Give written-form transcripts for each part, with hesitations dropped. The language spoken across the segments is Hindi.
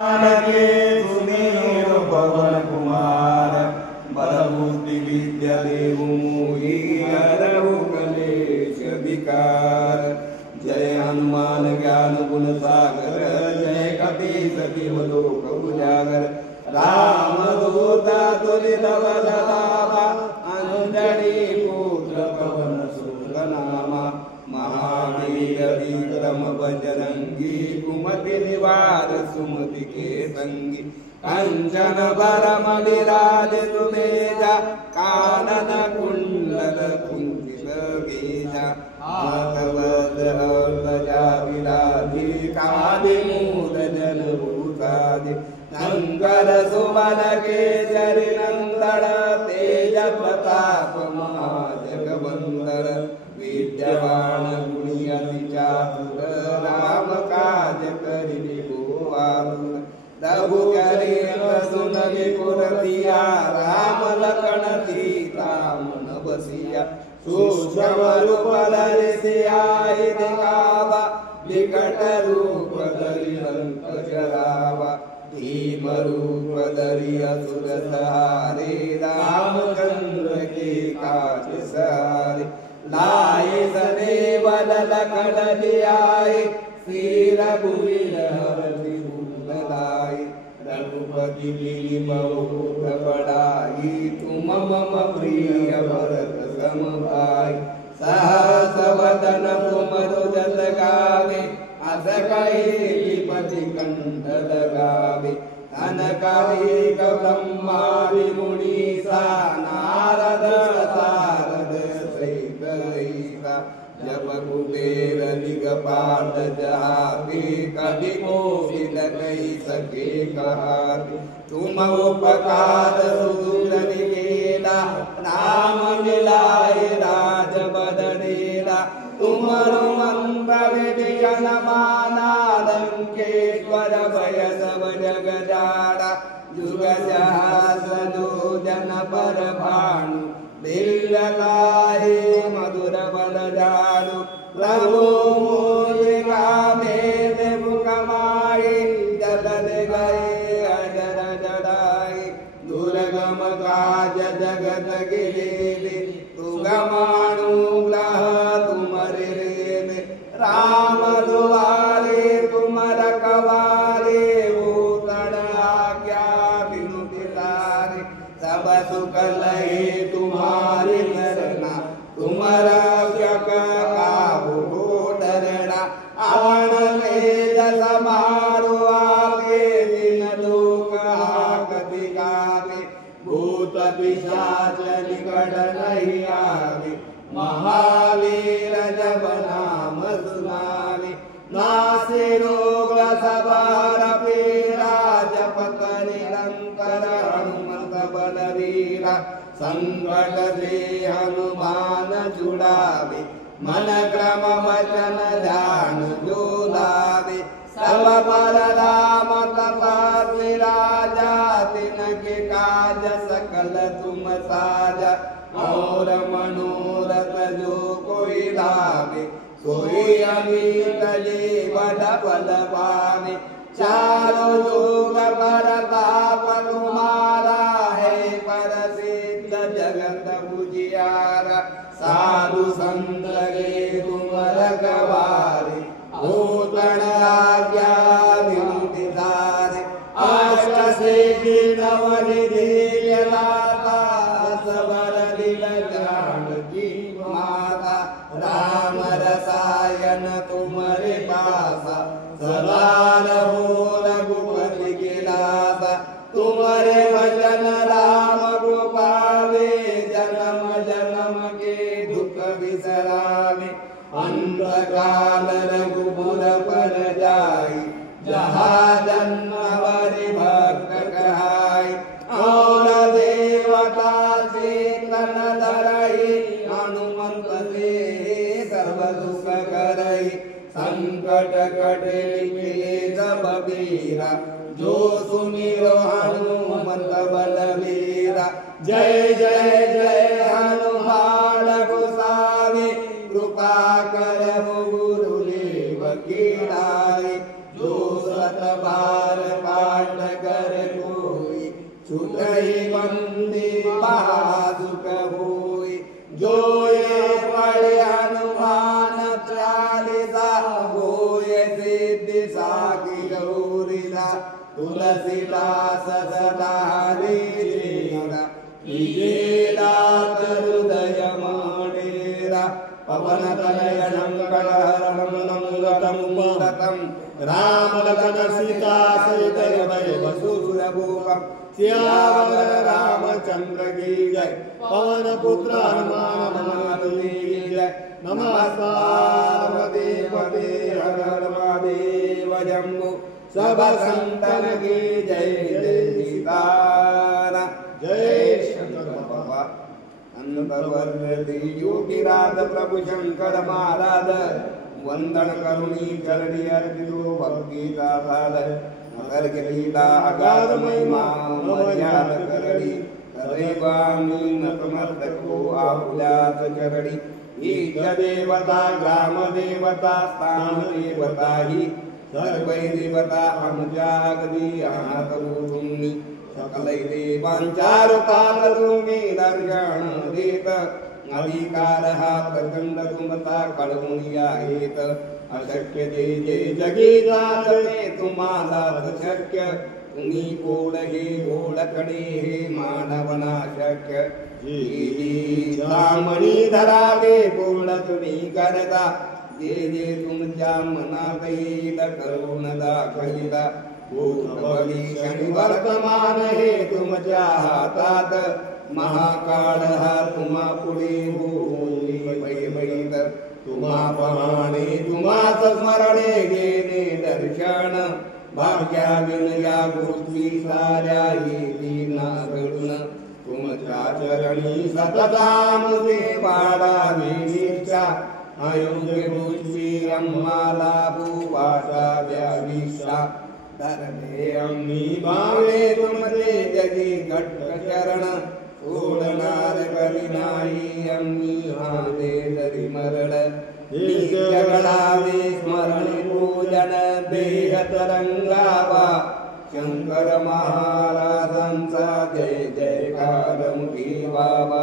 के सुमेर पवन कुमार बलबुद्धि विद्या देव मोहि हरहु कलेश विकार। जय हनुमान ज्ञान गुण सागर जय कपीस तिहुँ लोक उजागर। राम दूत तुलित बल धामा अंजनी पुत्र पवन सुत नामा। महावीर विक्रम बजरंगी कुमति निवार सुमति के संगी। कंचन बरम विराज सुबेजा कानन कुंडल कुंचित केशा। हाथवज्र ध्वजा विराजि कांधे मूषित भूषादि। शंकर सुवन केसरी नंदन तेज प्रताप महाजगवंदन। विद्यावान गुणी अति चातुर राम काज करिबे आतुर। रघुवीर सुन विपुर दिया राम लखन सीता मन बसिया। सूक्ष्म रूप धरि सियाहि दिखावा विकट रूप धरि लंक जरावा। भीम रूप धरि असुर सहारे रामचंद्र के काज सहारे। लाए सदेवन लखन जियाए श्री रघुवीर हरषि भूल लाए। रघुपति बहुत बड़ाई तुम मम प्रिय भरत सम भाई। सहस वदन तुम जस गावे अस कहि विपति कंठ लगावे। कनकादिक ब्रह्मादि मुनीसा नारद सारद सहित ईसा। जब कुबेर दिगपाल जहाते कवि कोविद कहि सके कहाते। तुम उपकार सुदूर निकेला राम मिलाए राजबदनेला। तुमरो मंत्र विधियन माना लंकेश्वर भय सब जग जाड़ा। जुग सहस्र जन पर भानु बिल्लकाहे मधुर बल जाडु। प्रभु मुद्रिका भेद मुख माहि जलद गए अजर जड़ाई। दुर्गम काज जगत गिरेवे सुगमानुग्रह तुमरे रेवे। राम दुआरे तुम रखवारे हो तड़ आज्ञा बिनु बिसारे। सब सुख लहे तुम्हारी शरणा तुम रक्षक काहू को डरना। आवन तेज समारो आगे दिन लोक हाकति गावे। भूत पिशाच निकट नहीं आवे महावीर जब नाम सुनावे। नासे रोग सवार पीरा जपत निरंतर हनुमत बलवीरा। संकट से हनुमान छुड़ावे मन क्रम वचन ध्यान जो लावे। सब पर राम तपस्वी राजा तिनके काज सकल तुम साजा। और मनोरथ जो कोई लावे सोई अमित जीवन फल पावे। चारों युग परताप तुम्हारा है प्रसिद्ध जगत उजियारा। साधु संत के तुम रखवारे भूतन आज्ञा बिनु बिसारे। अष्ट सिद्धि नव निधि दाता असवर दिल जानकी माता। राम रसायन तुम्हारे पासा सदा रहो रघुपति के दासा। तुम्हारे वचन राम को पावे जन्म जन्म के दुख बिसरावे। अंत काल रघुपुर पर जाई जहाँ जन्म हरि भक्त कहाई। और देवता चेतन धरई हनुमंत से सर्व दुख करई। संकट कटे मिले सब बीरा जो सुमिरो हनुमंत बलवीरा। जय जय जय हनुमान गोसावी कृपा करहु गुरुदेव की नाई। जो सत बार छुटही बंदी बाजुक होई जोये पड़े हनुमान चालीसा होये सिद्धि साकी गौरीला तुलसीदास सदा हरिचेरा ईजेला हृदय माडेरा पवन तनयनं कलहरं नंगतं मुदतं राम लखन सीता सहित वसुसुरभूपं सियावर रामचंद्र की जय पवन पुत्र हनुमान की जय नमः पार्वती पते हर हर महादेव जम्बो सब संतन की जय जय सीताराम जय शंकर बाबा अंतर्वर्ती योगीराज प्रभु शंकर महाराज वंदन करुणी चरणी अर्पितो भक्ति का भाद मकर गिरीला अगाध महिमा मर्याद करणी तदैवामी नतमस्तको आकुलात चरणी ईश देवता ग्राम देवता स्थान देवता ही सर्वै देवता अमुजागदी अनाथभूतुम्नि सकलै देवांचारुपालरुमि दर्शन देत अधिकारः प्रचंड तुमता कळवुनिया हेत अशक्य जे जे जगी जाते तुम्हाला शक्य तुम्ही कोड हे ओळखणे हे मानवना शक्य जी सामणी धरावे पूर्ण तुम्ही करता जे जे तुमच्या मनात येईल करून दाखविता भूतभवी क्षणी वर्तमान हे तुमच्या हातात महाकाळ हा तुम्हा पुढे होई वैवैत तुम्हा पाहणे तुम्हाच स्मरणे घेणे दर्शन भाग्याविन या गोष्टी साऱ्या येती ना घडून तुमच्या चरणी सतताम ते वाढावी इच्छा अयोग्य गोष्टी आम्हाला भूवाचा व्याविषा धरणे आम्ही भावे तुमचे जगी घट्ट चरण सोडणार कधी नाही आम्ही हाते तरी मरण जगडावे स्मरण पूजन देह तरंगावा शंकर महाराजांचा जय जयकार मुखी व्हावा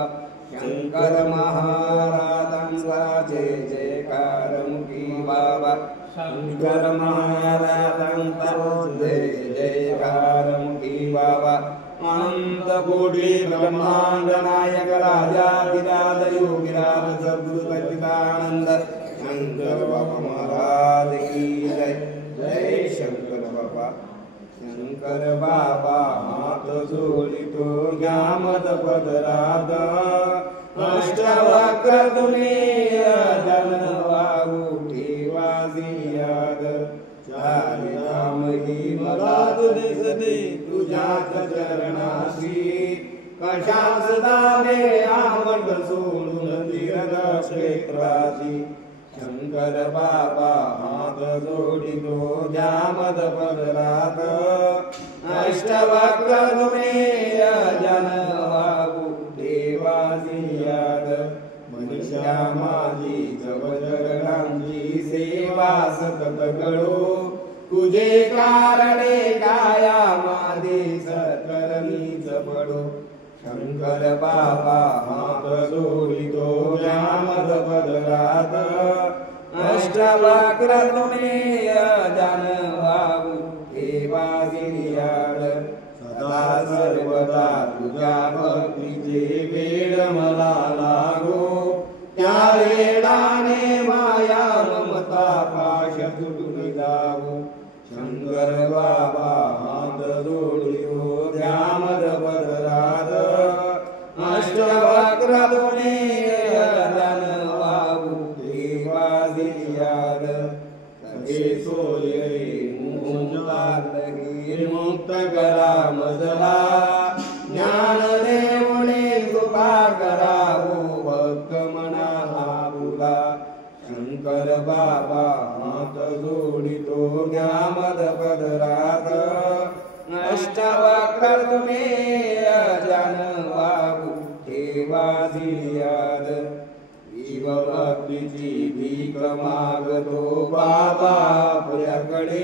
शंकर महाराजांचा जय जयकार मुखी व्हावा शंकर महाराजांचा जय जयकार मुखी व्हावा अनंत कोटी ब्रह्मांड नायक राजाधिराज योगीराज सद्गुरु सच्चिदानंद शंकर बाबा महाराज की जय जय शंकर बाबा शंकर बाबा हात जोडितो ज्ञामद पदरात अष्टवक्र दुनिय जन वागू ठेवासी याद चारी नाम ही मला दिसते तुझ्याच चरणाशी कशाच दावे आवड सोडून तीर्थ क्षेत्राची शंकर बाबा हात जोडितो जामद पदरात अष्टवक्र दुनिय जन वागू देवासी याद मनुष्या माझी जगजगणांची सेवा सतत कळो तुझे कारणे काया माझे सत्कर्मीच पडो शंकर बाबा हात जोडितो जामद पदरात अष्टवक्र दुनिय जन वागू देवासी याद सदा सर्वदा तुझ्या भक्तीचे वेळ मला लागो त्या वेळाने माया ममता पाश तुटून जावो शंकर बाबा हात जोडितो जामद पदरात अष्टवक्र दुनिय जन वागू देवासी याद सगे सोये मुक्त करा मजला ज्ञान देवणे कृपा करावो भक्त मना आपुला शंकर बाबा हात जोडितो ज्ञामद पदरात अष्टवक्र दुनिय जन वागू देवासी याद जीव भक्तीची भीक मागतो बाबा आपल्याकडे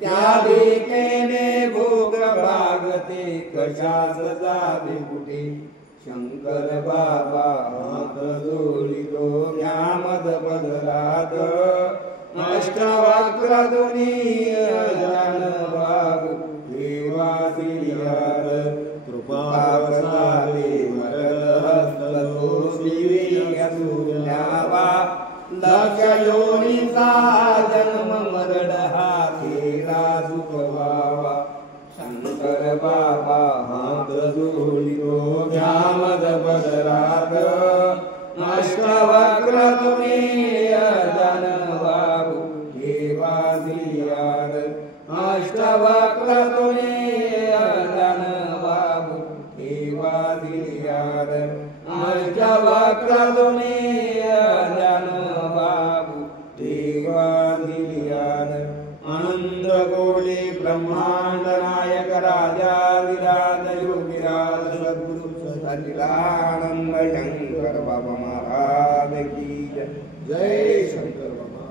त्या भीकेने भोग भागते कशाच जावे कुठे शंकर बाबा हात जोडितो घ्यामद बदलात अष्टवक्रधुनी अजान बाबू देवा दिल्यार कृपा प्रसादे वरद हस्ततो श्रीव्यावा लक्ष योनीचा जन्म मरड हा तेरा चुकवावा शंकर बाबा हात जोडितो घ्यामद बदलात अष्टवक्रधुनी अजान बाबू देवा दिल्यार अष्टवक्रधुनी अजान बाबू देवा दिल्यार अष्टवक्रधुनी अजान बाबू देवा दिल्यार आनंद गोळे ब्रह्मांड नायक राजाधिराज योगीराज सद्गुरु सच्चिदानंद शंकर बाबा महाराज की जय. जय शंकर बाबा.